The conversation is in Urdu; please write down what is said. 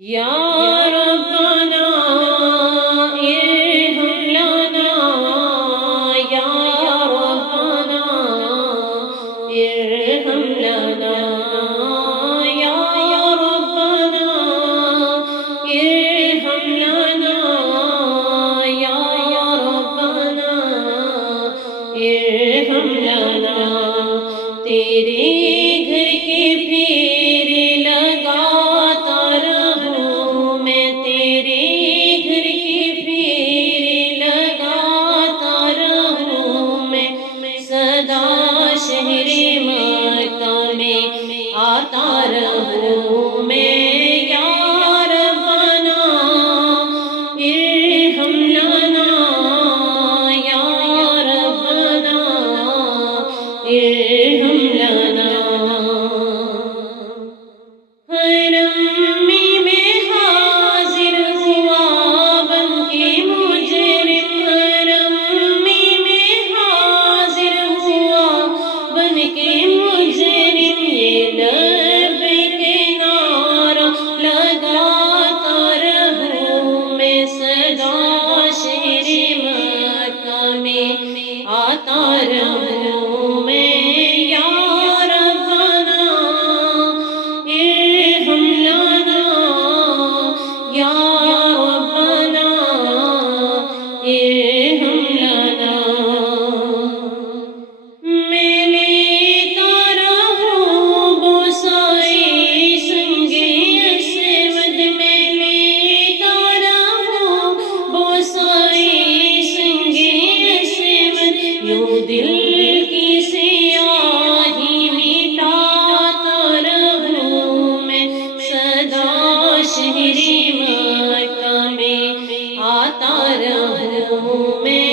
یا ربنا ارحم لنا یا ربنا ارحم لنا یا ربنا ارحم لنا یا ربنا ارحم لنا تیرے گھر کے پھیرے لگاتا رہوں میں تیرے گھر کے پھیرے لگاتا رہوں میں صدا شہر مکہ میں آتا رہوں میں یا ربنا ارحم لنا یا ربنا ارحم لنا حرم میں حاضر ہوا بن کے مجرم حرم میں حاضر ہوا بن کے مجرم یہ لب کے نعرہ لگاتا رہوں میں صدا شہر مکہ میں آتا رہوں میں یا ربنا ارحم لنا یا ربنا ارحم لنا میں لیتا رہوں بوسائے سنگِ اسود میں لیتا رہوں بوسائے سنگِ اسود یوں دل کی سیاہی مٹاتا رہوں میں صدا شہر مکہ میں آتا رہوں میں